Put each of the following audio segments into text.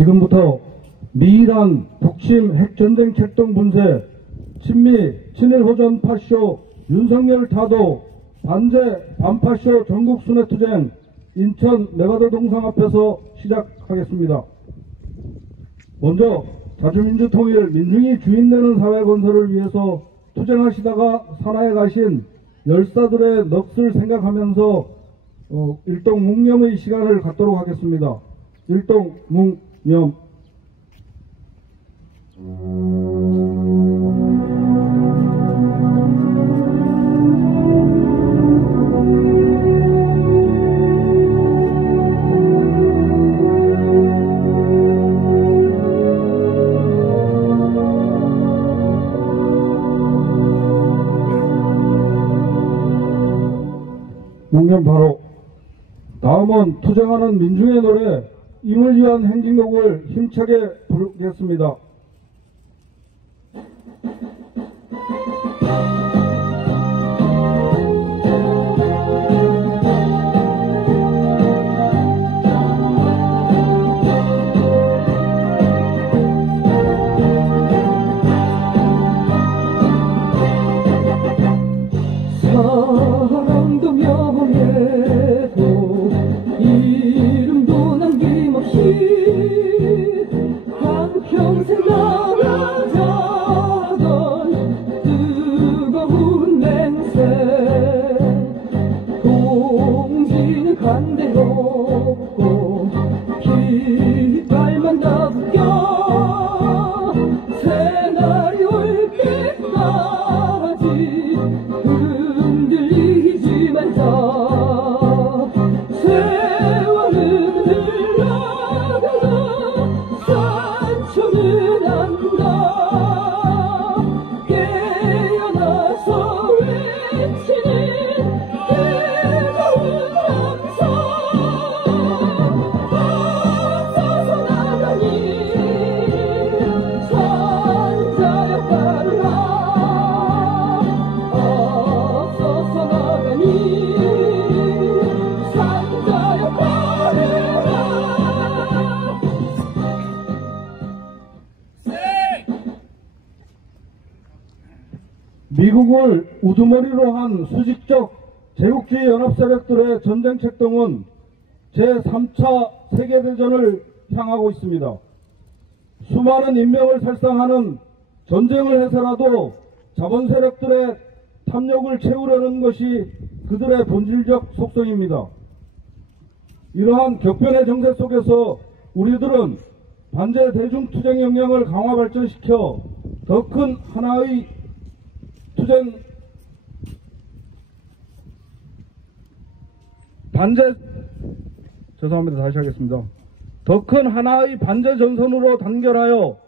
지금부터 미이란 북침 핵전쟁 책동 분쇄, 친미 친일호전 파쇼 윤석열 타도 반제 반파쇼 전국 순회투쟁 인천 메가더 동상 앞에서 시작하겠습니다. 먼저 자주민주통일 민중이 주인되는 사회 건설을 위해서 투쟁하시다가 산하에 가신 열사들의 넋을 생각하면서 일동묵념의 시간을 갖도록 하겠습니다. 일동묵념. 묵념 바로. 다음은 투쟁하는 민중의 노래 임을 위한 행진곡을 힘차게 부르겠습니다. 사랑도 명예도 이름도 남김없이 한평생 나가자던 뜨거운 맹세 동지는 간대없고 깃발만 다붙여 새날이 올 때까지 흔들리지 말자. 세월은 흘러가다 산초는 안다. 깨어나서 외치는 뜨거운 함성. 앞서서 나가니 산자여 따르라. 앞서서 나가니 산자여 따르라. 미국을 우두머리로 한 수직적 제국주의 연합세력들의 전쟁 책동은 제3차 세계대전을 향하고 있습니다. 수많은 인명을 살상하는 전쟁을 해서라도 자본세력들의 탐욕을 채우려는 것이 그들의 본질적 속성입니다. 이러한 격변의 정세 속에서 우리들은 반제 대중투쟁 역량을 강화 발전시켜 더 큰 하나의 투쟁 다시 하겠습니다. 더 큰 하나의 반제 전선으로 단결하여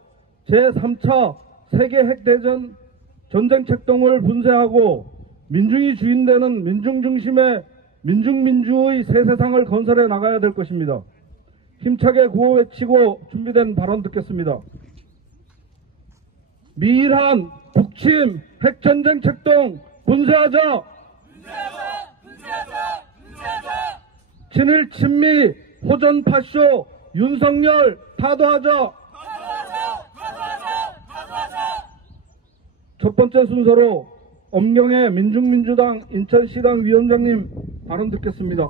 제3차 세계 핵대전 전쟁 책동을 분쇄하고 민중이 주인되는 민중 중심의 민중민주의 새 세상을 건설해 나가야 될 것입니다. 힘차게 구호 외치고 준비된 발언 듣겠습니다. 미일한 북침 핵전쟁 책동 분쇄하자! 친일 친미 호전 파쇼 윤석열 타도하자! 첫 번째 순서로 엄경의 민중민주당 인천시당 위원장님 발언 듣겠습니다.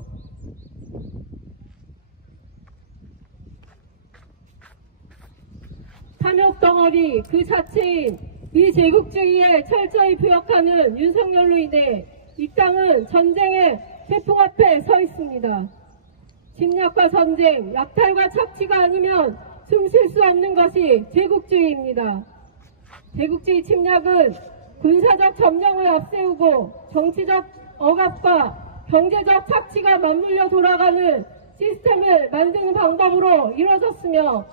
탐욕덩어리 그 자체인 미제국주의에 철저히 부역하는 윤석열로 인해 이 땅은 전쟁의 태풍 앞에 서 있습니다. 침략과 전쟁, 약탈과 착취가 아니면 숨 쉴 수 없는 것이 제국주의입니다. 제국주의 침략은 군사적 점령을 앞세우고 정치적 억압과 경제적 착취가 맞물려 돌아가는 시스템을 만드는 방법으로 이루어졌으며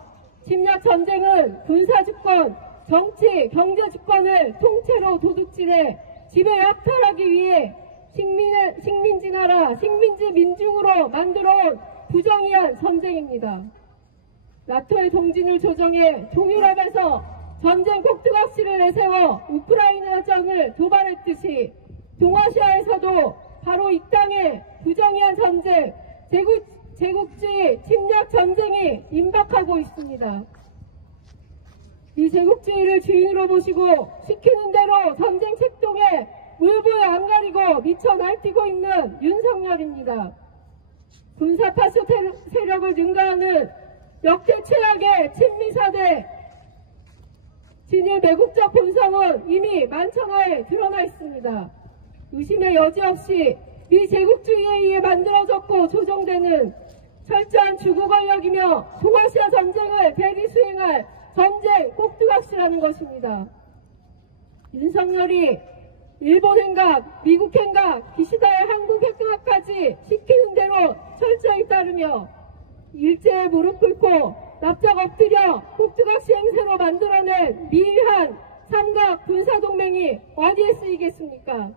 침략 전쟁은 군사주권, 정치, 경제주권을 통째로 도둑질해 지배 약탈하기 위해 식민지 나라, 식민지 민중으로 만들어온 부정의한 전쟁입니다. 나토의 동진을 조정해 동유럽에서 전쟁 꼭두각시를 내세워 우크라이나전을 도발했듯이 동아시아에서도 바로 이 땅의 부정의한 전쟁, 제국주의 침략 전쟁이 임박하고 있습니다. 이 제국주의를 주인으로 보시고 시키는 대로 전쟁 책동에 물불 안 가리고 미쳐 날뛰고 있는 윤석열입니다. 군사 파쇼 세력을 능가하는 역대 최악의 친미사대 진일 매국적 본성은 이미 만천하에 드러나 있습니다. 의심의 여지 없이 미 제국주의에 의해 만들어졌고 조정되는 철저한 주구 권력이며 동아시아 전쟁을 대리 수행할 전쟁 꼭두각시라는 것입니다. 윤석열이 일본 행각, 미국 행각, 기시다의 한국 행각까지 시키는 대로 철저히 따르며 일제에 무릎 꿇고 납작 엎드려 꼭두각시 행세로 만들어낸 미일한 삼각 군사동맹이 어디에 쓰이겠습니까?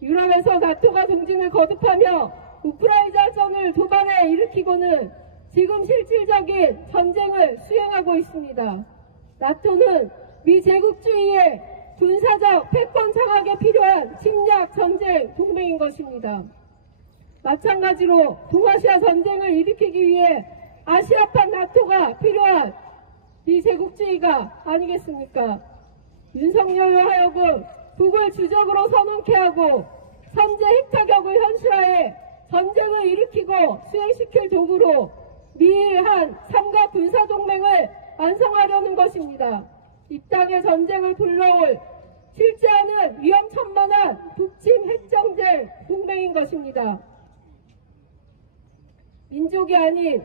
유럽에서 나토가 동진을 거듭하며 우크라이나전을 도발에 일으키고는 지금 실질적인 전쟁을 수행하고 있습니다. 나토는 미 제국주의의 군사적 패권 장악에 필요한 침략 전쟁 동맹인 것입니다. 마찬가지로 동아시아 전쟁을 일으키기 위해 아시아판 나토가 필요한 미 제국주의가 아니겠습니까? 윤석열로 하여금 북을 주적으로 선언케 하고 선제 핵타격을 현실화해 전쟁을 일으키고 수행시킬 도구로 미한 삼각 군사동맹을 완성하려는 것입니다. 이 땅에 전쟁을 불러올 실제하는 위험천만한 북침 핵전쟁 동맹인 것입니다. 민족이 아닌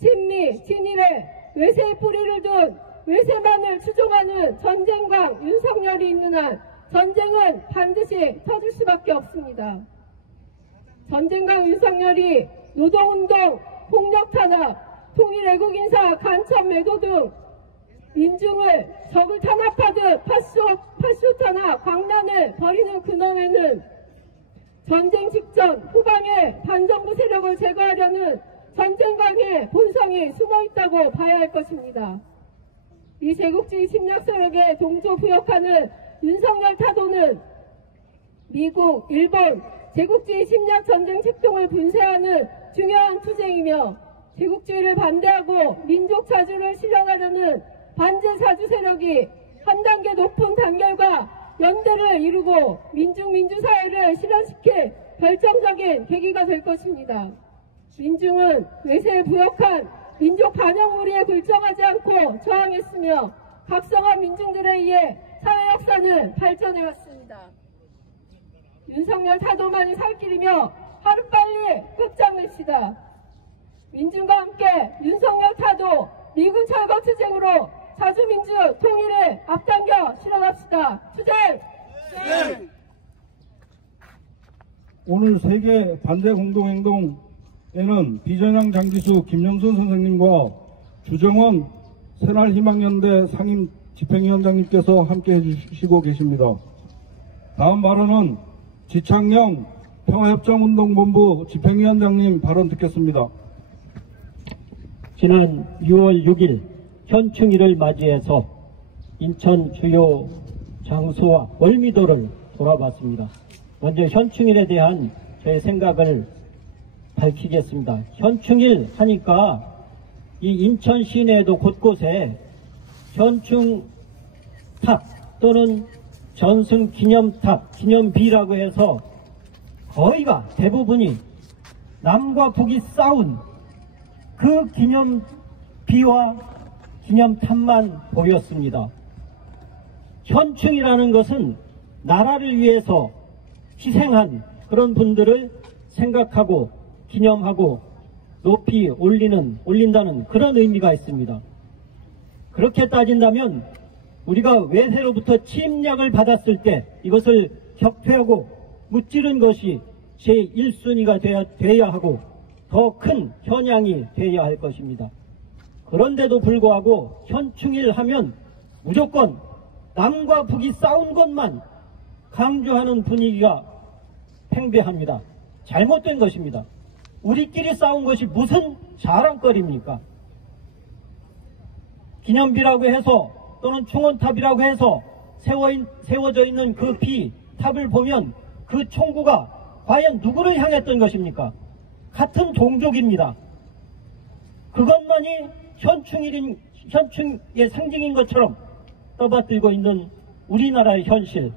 친미, 친일의 외세의 뿌리를 둔 외세만을 추종하는 전쟁광 윤석열이 있는 한 전쟁은 반드시 터질 수밖에 없습니다. 전쟁광 윤석열이 노동운동, 폭력탄압, 통일애국인사 간첩 매도 등 민중을 적을 탄압하듯 파쇼 탄압, 광란을 벌이는 근원에는 전쟁 직전 후방에 반정부 세력을 제거하려는 전쟁광의 본성이 숨어있다고 봐야 할 것입니다. 이 제국주의 침략 세력에 동조부역하는 윤석열 타도는 미국, 일본 제국주의 침략 전쟁 책동을 분쇄하는 중요한 투쟁이며 제국주의를 반대하고 민족 자주를 실현하려는 반제사주 세력이 한 단계 높은 단결과 연대를 이루고 민중민주사회를 실현시킬 결정적인 계기가 될 것입니다. 민중은 외세에 부역한 민족 반영무리에 굴종하지 않고 저항했으며 각성한 민중들에 의해 사회 역사는 발전해왔습니다. 윤석열 타도만이 살 길이며 하루빨리 끝장냅시다. 민중과 함께 윤석열 타도 미군 철거 투쟁으로 자주민주 통일을 앞당겨 실현합시다. 투쟁! 오늘 세계 반대 공동행동에는 비전향 장기수 김영선 선생님과 주정원 새날희망연대 상임 집행위원장님께서 함께 해주시고 계십니다. 다음 발언은 지창영 평화협정운동본부 집행위원장님 발언 듣겠습니다. 지난 6월 6일 현충일을 맞이해서 인천 주요 장소와 월미도를 돌아봤습니다. 먼저 현충일에 대한 저의 생각을 밝히겠습니다. 현충일 하니까 이 인천 시내에도 곳곳에 현충탑 또는 전승기념탑, 기념비라고 해서 거의가 대부분이 남과 북이 싸운 그 기념비와 기념탑만 보였습니다. 현충이라는 것은 나라를 위해서 희생한 그런 분들을 생각하고 기념하고 높이 올린다는 그런 의미가 있습니다. 그렇게 따진다면 우리가 외세로부터 침략을 받았을 때 이것을 격퇴하고 무찌른 것이 제1순위가 돼야 하고 더 큰 현양이 돼야 할 것입니다. 그런데도 불구하고 현충일 하면 무조건 남과 북이 싸운 것만 강조하는 분위기가 팽배합니다. 잘못된 것입니다. 우리끼리 싸운 것이 무슨 자랑거리입니까? 기념비라고 해서 또는 충원탑이라고 해서 세워져 있는 그 탑을 보면 그 총구가 과연 누구를 향했던 것입니까? 같은 동족입니다. 그것만이 현충의 상징인 것처럼 떠받들고 있는 우리나라의 현실,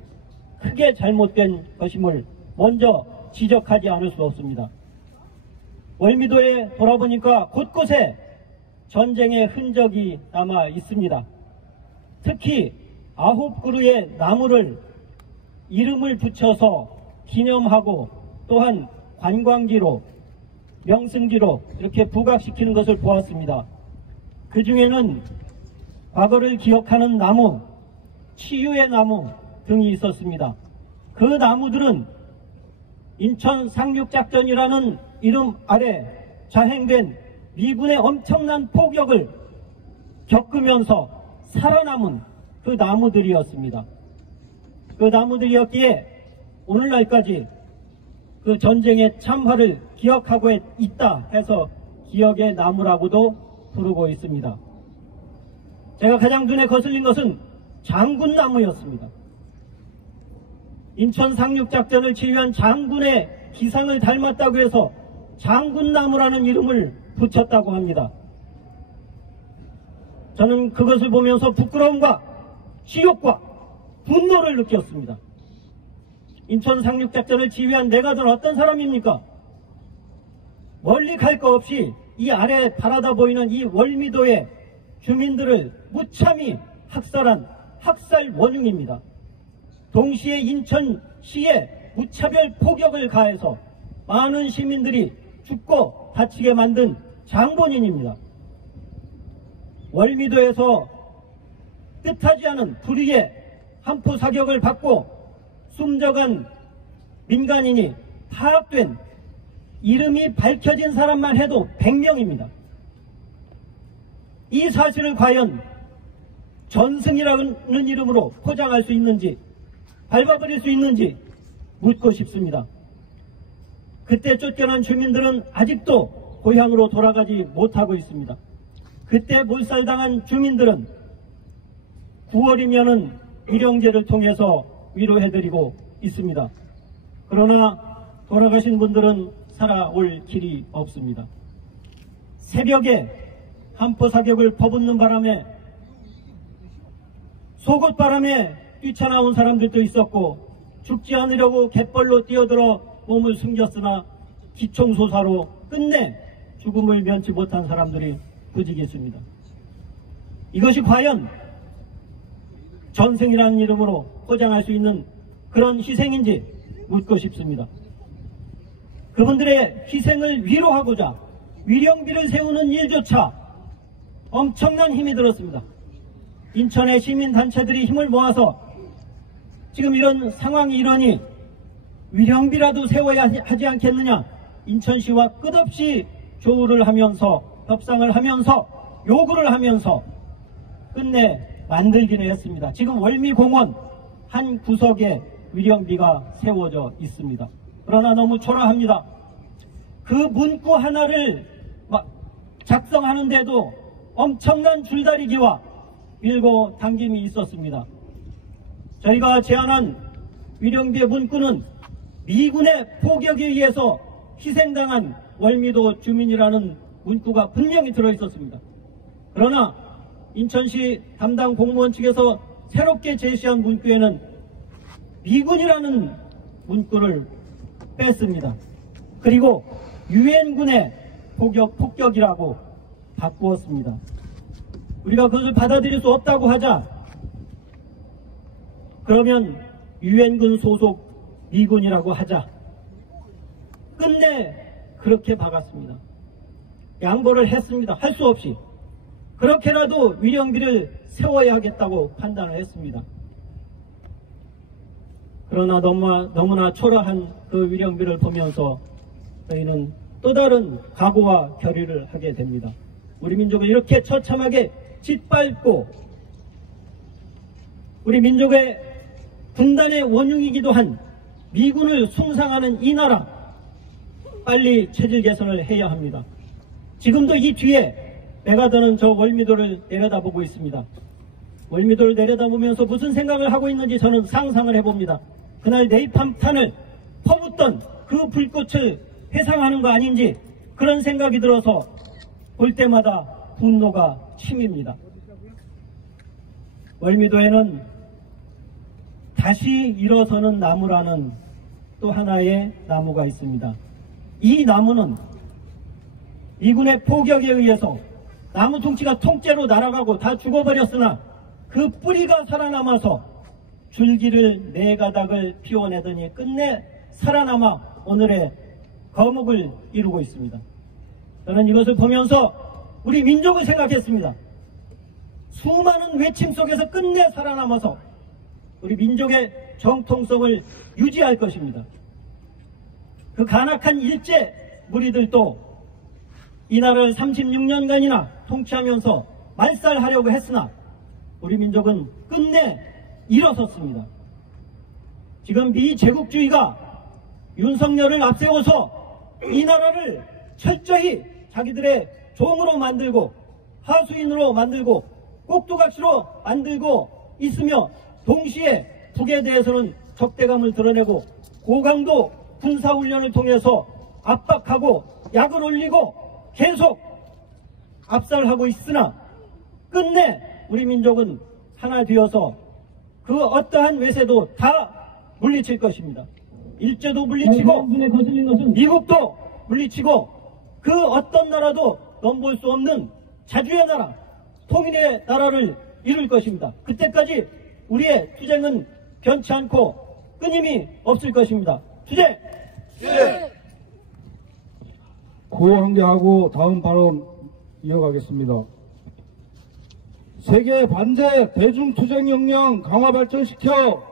크게 잘못된 것임을 먼저 지적하지 않을 수 없습니다. 월미도에 돌아보니까 곳곳에 전쟁의 흔적이 남아 있습니다. 특히 9그루의 나무를 이름을 붙여서 기념하고 또한 관광지로, 명승지로 이렇게 부각시키는 것을 보았습니다. 그 중에는 과거를 기억하는 나무, 치유의 나무 등이 있었습니다. 그 나무들은 인천 상륙작전이라는 이름 아래 자행된 미군의 엄청난 포격을 겪으면서 살아남은 그 나무들이었습니다. 그 나무들이었기에 오늘날까지 그 전쟁의 참화를 기억하고 있다 해서 기억의 나무라고도 부르고 있습니다. 제가 가장 눈에 거슬린 것은 장군나무였습니다. 인천 상륙작전을 지휘한 장군의 기상을 닮았다고 해서 장군나무라는 이름을 붙였다고 합니다. 저는 그것을 보면서 부끄러움과 치욕과 분노를 느꼈습니다. 인천 상륙작전을 지휘한 내가들 어떤 사람입니까? 멀리 갈 거 없이 이 아래 바라다 보이는 이 월미도의 주민들을 무참히 학살한 학살 원흉입니다. 동시에 인천시에 무차별 포격을 가해서 많은 시민들이 죽고 다치게 만든 장본인입니다. 월미도에서 뜻하지 않은 불의의 한포 사격을 받고 숨져간 민간인이 파악된 이름이 밝혀진 사람만 해도 100명입니다. 이 사실을 과연 전승이라는 이름으로 포장할 수 있는지, 밟아버릴 수 있는지 묻고 싶습니다. 그때 쫓겨난 주민들은 아직도 고향으로 돌아가지 못하고 있습니다. 그때 몰살당한 주민들은 9월이면은 위령제를 통해서 위로해드리고 있습니다. 그러나 돌아가신 분들은 살아올 길이 없습니다. 새벽에 한포 사격을 퍼붓는 바람에 속옷바람에 뛰쳐나온 사람들도 있었고, 죽지 않으려고 갯벌로 뛰어들어 몸을 숨겼으나 기총소사로 끝내 죽음을 면치 못한 사람들이 부지기수입니다. 이것이 과연 전승이라는 이름으로 포장할 수 있는 그런 희생인지 묻고 싶습니다. 그분들의 희생을 위로하고자 위령비를 세우는 일조차 엄청난 힘이 들었습니다. 인천의 시민단체들이 힘을 모아서 지금 이런 상황이 이러니 위령비라도 세워야 하지 않겠느냐, 인천시와 끝없이 조우를 하면서 협상을 하면서 요구를 하면서 끝내 만들기는 했습니다. 지금 월미공원 한 구석에 위령비가 세워져 있습니다. 그러나 너무 초라합니다. 그 문구 하나를 작성하는데도 엄청난 줄다리기와 밀고 당김이 있었습니다. 저희가 제안한 위령비의 문구는 미군의 포격에 의해서 희생당한 월미도 주민이라는 문구가 분명히 들어있었습니다. 그러나 인천시 담당 공무원 측에서 새롭게 제시한 문구에는 미군이라는 문구를 뺐습니다. 그리고 유엔군의 폭격이라고 바꾸었습니다. 우리가 그것을 받아들일 수 없다고 하자, 그러면 유엔군 소속 미군이라고 하자. 끝내 그렇게 박았습니다. 양보를 했습니다. 할 수 없이. 그렇게라도 위령비를 세워야 하겠다고 판단을 했습니다. 그러나 너무나 초라한 그 위령비를 보면서 저희는 또 다른 각오와 결의를 하게 됩니다. 우리 민족을 이렇게 처참하게 짓밟고 우리 민족의 분단의 원흉이기도 한 미군을 숭상하는 이 나라, 빨리 체질 개선을 해야 합니다. 지금도 이 뒤에 메가더는 저 월미도를 내려다보고 있습니다. 월미도를 내려다보면서 무슨 생각을 하고 있는지 저는 상상을 해봅니다. 그날 네이팜탄을 퍼붓던 그 불꽃을 회상하는 거 아닌지 그런 생각이 들어서 볼 때마다 분노가 치밉니다. 월미도에는 다시 일어서는 나무라는 또 하나의 나무가 있습니다. 이 나무는 미군의 포격에 의해서 나무 둥치가 통째로 날아가고 다 죽어버렸으나 그 뿌리가 살아남아서 줄기를 네 가닥을 피워내더니 끝내 살아남아 오늘의 거목을 이루고 있습니다. 저는 이것을 보면서 우리 민족을 생각했습니다. 수많은 외침 속에서 끝내 살아남아서 우리 민족의 정통성을 유지할 것입니다. 그 간악한 일제 무리들도 이 나라를 36년간이나 통치하면서 말살하려고 했으나 우리 민족은 끝내 일어섰습니다. 지금 미제국주의가 윤석열을 앞세워서 이 나라를 철저히 자기들의 종으로 만들고 하수인으로 만들고 꼭두각시로 만들고 있으며 동시에 북에 대해서는 적대감을 드러내고 고강도 군사훈련을 통해서 압박하고 약을 올리고 계속 압살하고 있으나 끝내 우리 민족은 하나 되어서 그 어떠한 외세도 다 물리칠 것입니다. 일제도 물리치고 미국도 물리치고 그 어떤 나라도 넘볼 수 없는 자주의 나라, 통일의 나라를 이룰 것입니다. 그때까지 우리의 투쟁은 변치 않고 끊임이 없을 것입니다. 투쟁! 구호 한 개 하고 다음 발언 이어가겠습니다. 세계 반제 대중투쟁 역량 강화 발전시켜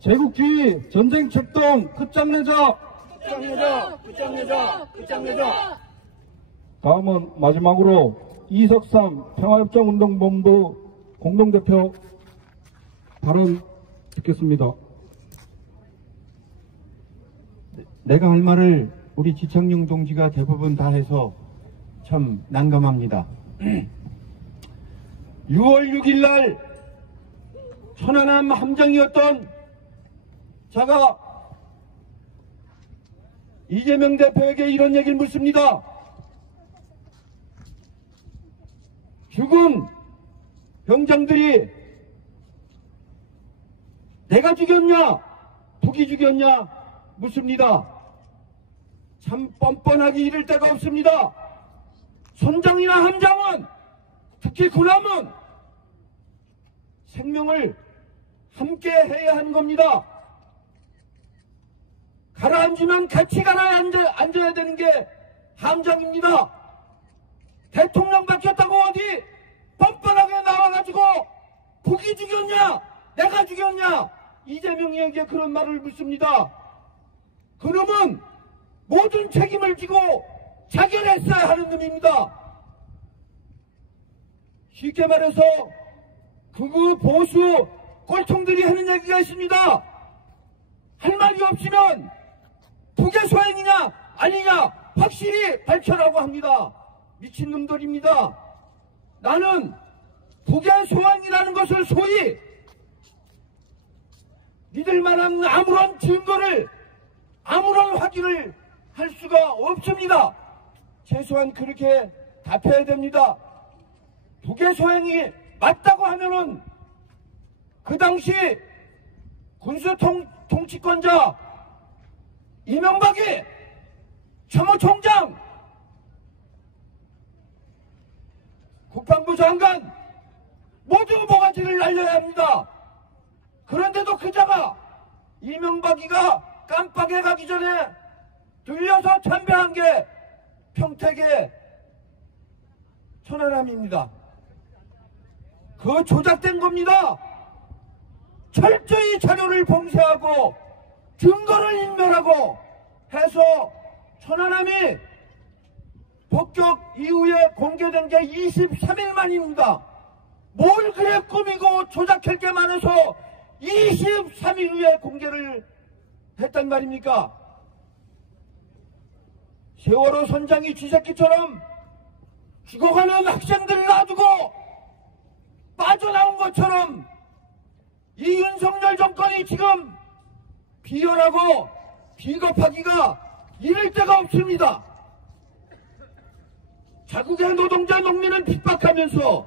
제국주의 전쟁 책동 끝장내자. 다음은 마지막으로 이석삼 평화협정운동본부 공동대표 발언 듣겠습니다. 내가 할 말을 우리 지창용 동지가 대부분 다 해서 참 난감합니다. 6월 6일 날 천안함 함정이었던 자가 이재명 대표에게 이런 얘기를 묻습니다. 죽은 병장들이 내가 죽였냐 북이 죽였냐 묻습니다. 참 뻔뻔하기 이를 데가 없습니다. 선장이나 함장은 특히 군함은 생명을 함께 해야 하는 겁니다. 가라앉으면 같이 앉아야 되는 게 함장입니다. 대통령 바뀌었다고 어디 뻔뻔하게 나와가지고 북이 죽였냐 내가 죽였냐 이재명에게 그런 말을 묻습니다. 그놈은 모든 책임을 지고 자결했어야 하는 놈입니다. 쉽게 말해서 극우 보수 꼴통들이 하는 얘기가 있습니다. 할 말이 없으면 북의 소행이냐 아니냐 확실히 밝혀라고 합니다. 미친놈들입니다. 나는 북의 소행이라는 것을 소위 믿을 만한 아무런 증거를 아무런 확인을 할 수가 없습니다. 최소한 그렇게 답해야 됩니다. 북의 소행이 맞다고 하면은 그 당시 군수 통치권자 이명박이 참모총장 국방부 장관 모두 모가지를 날려야 합니다. 그런데도 그자가 이명박이가 깜빡에 가기 전에 들려서 참배한 게 평택의 천안함입니다. 그 조작된 겁니다. 철저히 자료를 봉쇄하고 증거를 인멸하고 해서 천안함이 폭격 이후에 공개된 게 23일 만입니다. 뭘 그래 꾸미고 조작할 게 많아서 23일 후에 공개를 했단 말입니까? 세월호 선장이 쥐새끼처럼 죽어가는 학생들을 놔두고 빠져나온 것처럼 이 윤석열 정권이 지금 비열하고 비겁하기가 이럴 데가 없습니다. 자국의 노동자 농민을 핍박하면서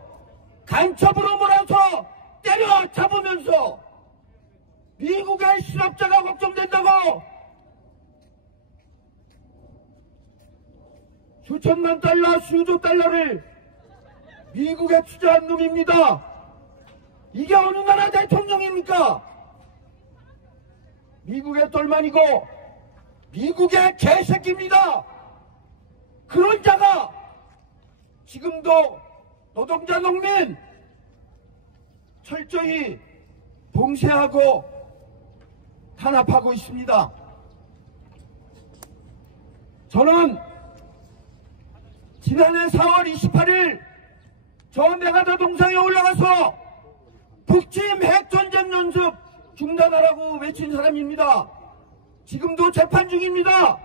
간첩으로 몰아서 때려잡으면서 미국의 실업자가 걱정된다고 수천만 달러, 수조 달러를 미국에 투자한 놈입니다. 이게 어느 나라 대통령입니까? 미국의 똘만이고 미국의 개새끼입니다. 그런 자가 지금도 노동자 농민 철저히 봉쇄하고 탄압하고 있습니다. 저는 지난해 4월 28일 저 메가더 동상에 올라가서 북침 핵전쟁 연습 중단하라고 외친 사람입니다. 지금도 재판 중입니다.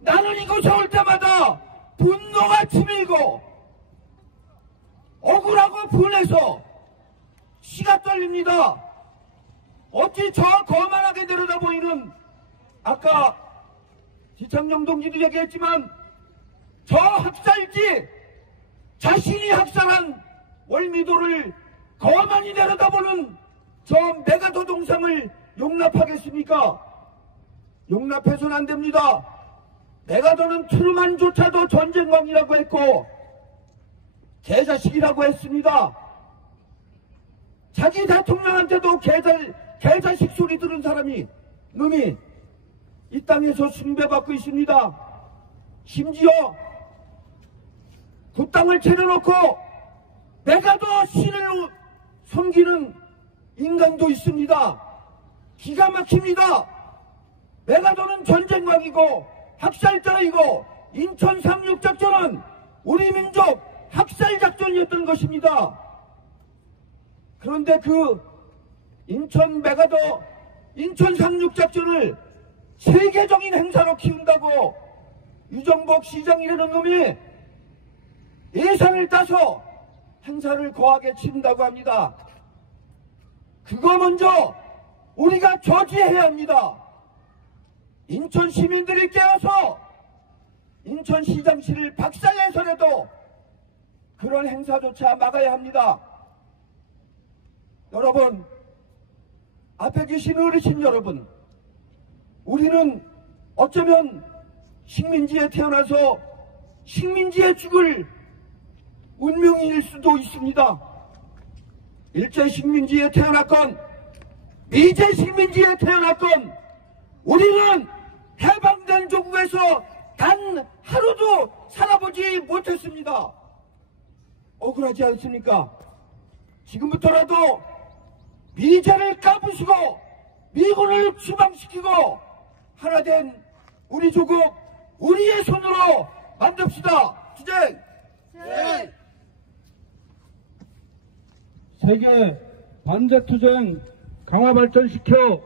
나는 이곳에 올 때마다 분노가 치밀고 억울하고 분해서 치가 떨립니다. 어찌 저 거만하게 내려다보이는 아까 지창용 동지도 얘기했지만 저 학살지 자신이 학살한 월미도를 거만히 내려다보는 저 메가더 동상을 용납하겠습니까? 용납해서는 안 됩니다. 메가더는 트루만조차도 전쟁광이라고 했고 개자식이라고 했습니다. 자기 대통령한테도 개자식 소리 들은 사람이 놈이 이 땅에서 숭배받고 있습니다. 심지어 그 땅을 차려놓고 메가더 신을 섬기는 인간도 있습니다. 기가 막힙니다. 메가더는 전쟁광이고 학살자이고 인천 상륙작전은 우리 민족 학살작전이었던 것입니다. 그런데 그 인천 상륙작전을 세계적인 행사로 키운다고 유정복 시장이라는 놈이 예산을 따서 행사를 거하게 치른다고 합니다. 그거 먼저 우리가 저지해야 합니다. 인천 시민들이 깨어서 인천시장실을 박살내서라도 그런 행사조차 막아야 합니다. 여러분, 앞에 계신 어르신 여러분, 우리는 어쩌면 식민지에 태어나서 식민지에 죽을 운명일 수도 있습니다. 일제 식민지에 태어났건 미제 식민지에 태어났건 우리는 해방된 조국에서 단 하루도 살아보지 못했습니다. 억울하지 않습니까? 지금부터라도 미제를 까부시고 미군을 추방시키고 하나된 우리 조국 우리의 손으로 만듭시다. 투쟁! 세계 반제투쟁 강화 발전시켜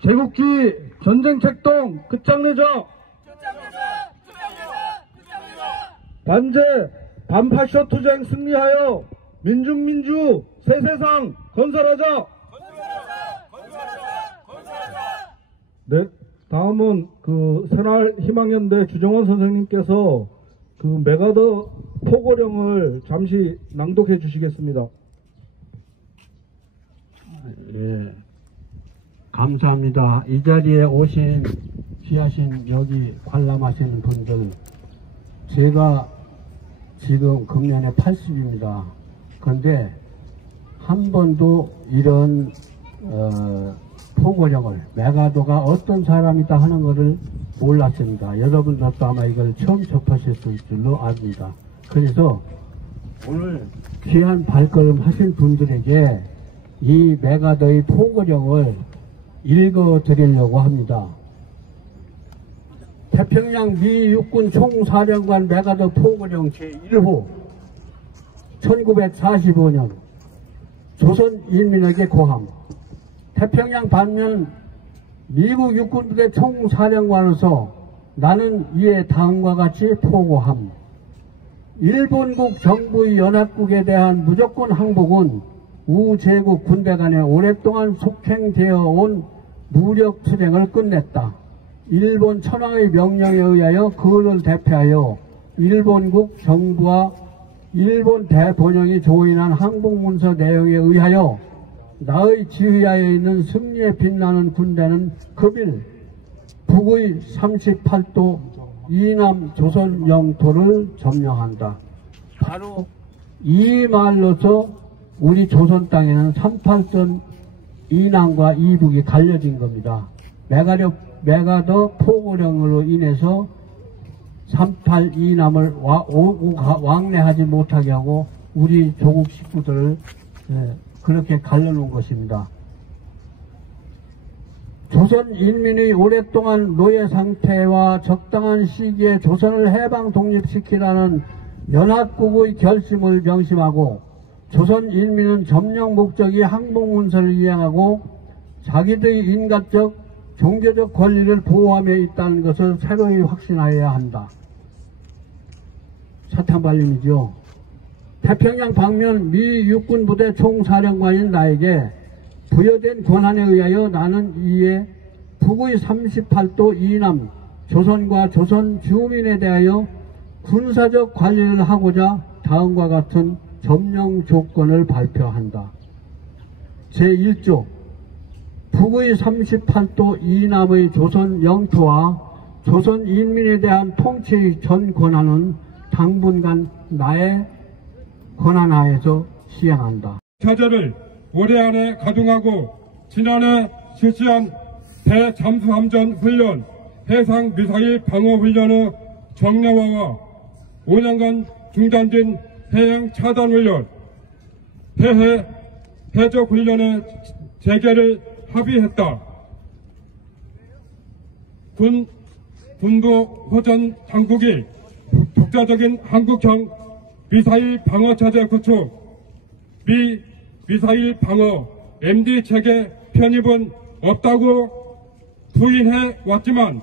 제국기 전쟁책동 끝장내자. 반제 반파쇼 투쟁 승리하여 민중민주 새 세상 건설하자. 네, 다음은 그 새날희망연대 주정원 선생님께서 그 메가더 포고령을 잠시 낭독해 주시겠습니다. 예, 감사합니다. 이 자리에 오신 귀하신 여기 관람하시는 분들, 제가 지금 금년에 80입니다. 그런데 한 번도 이런 포고령을 메가더가 어떤 사람이다 하는 것을 몰랐습니다. 여러분들도 아마 이걸 처음 접하셨을 줄로 압니다. 그래서 오늘 귀한 발걸음 하신 분들에게 이 메가더의 포고령을 읽어드리려고 합니다. 태평양 미 육군 총사령관 메가더 포고령 제1호 1945년 조선인민에게 고함. 태평양 반면 미국 육군부대 총사령관으로서 나는 이에 다음과 같이 포고함. 일본국 정부의 연합국에 대한 무조건 항복은 우제국 군대 간에 오랫동안 속행되어 온 무력 투쟁을 끝냈다. 일본 천황의 명령에 의하여 그를 대표하여 일본국 정부와 일본 대본영이 조인한 항복문서 내용에 의하여 나의 지휘하에 있는 승리에 빛나는 군대는 급일 북의 38도 이남 조선 영토를 점령한다. 바로 이 말로서 우리 조선 땅에는 38선 이남과 이북이 갈려진 겁니다. 메가더 포고령으로 인해서 38 이남을 왕래하지 못하게 하고 우리 조국 식구들을 그렇게 갈려놓은 것입니다. 조선 인민의 오랫동안 노예 상태와 적당한 시기에 조선을 해방 독립시키라는 연합국의 결심을 명심하고 조선 인민은 점령 목적이 항복문서를 이행하고 자기들의 인간적, 종교적 권리를 보호하며 있다는 것을 새로이 확신하여야 한다. 사탕발림이죠. 태평양 방면 미 육군부대 총사령관인 나에게 부여된 권한에 의하여 나는 이에 북의 38도 이남 조선과 조선 주민에 대하여 군사적 관리를 하고자 다음과 같은 점령 조건을 발표한다. 제1조 북의 38도 이남의 조선 영토와 조선 인민에 대한 통치의 전 권한은 당분간 나의 권한하에서 시행한다. 체제를 올해 안에 가동하고 지난해 실시한 대잠수함전 훈련, 해상 미사일 방어 훈련의 정례화와 5년간 중단된 해양 차단 훈련, 대해 해적 훈련의 재개를 합의했다. 군부 호전 당국이 독자적인 한국형 미사일 방어 체제 구축, 미사일 방어 MD 체계 편입은 없다고 부인해 왔지만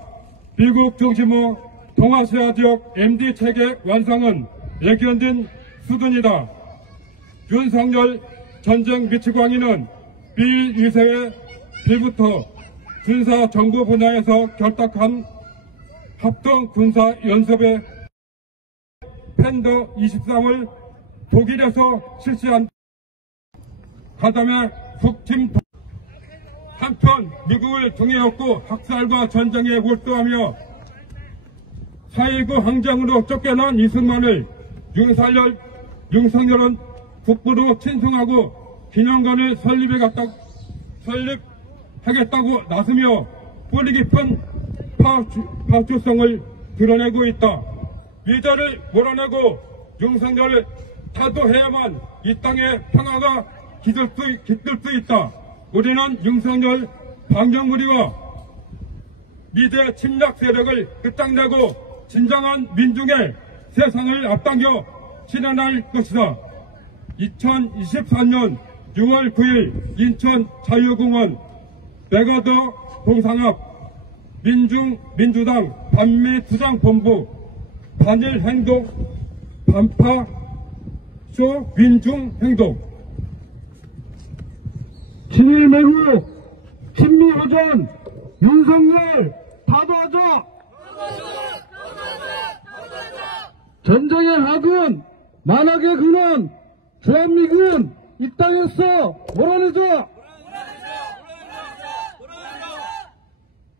미국 중심의 동아시아 지역 MD 체계 완성은 예견된 수준이다. 윤석열 전쟁 미치광이는 미일 2세의 비부터 군사 정보 분야에서 결탁한 합동 군사 연습의 팬더 23을 독일에서 실시한 가담의 북팀 한편 미국을 등에업고 학살과 전쟁에 몰두하며 4.19 항쟁으로 쫓겨난 이승만을 윤석열은 국부로 친송하고 기념관을 설립하겠다고 나서며 뿌리 깊은 파쇼성을 드러내고 있다. 위자를 몰아내고 윤석열을 타도해야만 이 땅의 평화가 깃들 수 있다. 우리는 윤석열 방정무리와 미제 침략 세력을 끝장내고 진정한 민중의 세상을 앞당겨 실현할 것이다. 2024년 6월 9일 인천 자유공원 메가더 동상 앞 민주당 반미투쟁본부 반일행동 반파쇼 민중행동 친일매국 친미호전 윤석열 타도하자. 전쟁의 학은 만악의 근원 주한미군 이 땅에서 몰아내자.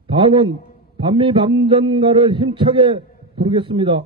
다음은 반미 반전가를 힘차게 부르겠습니다.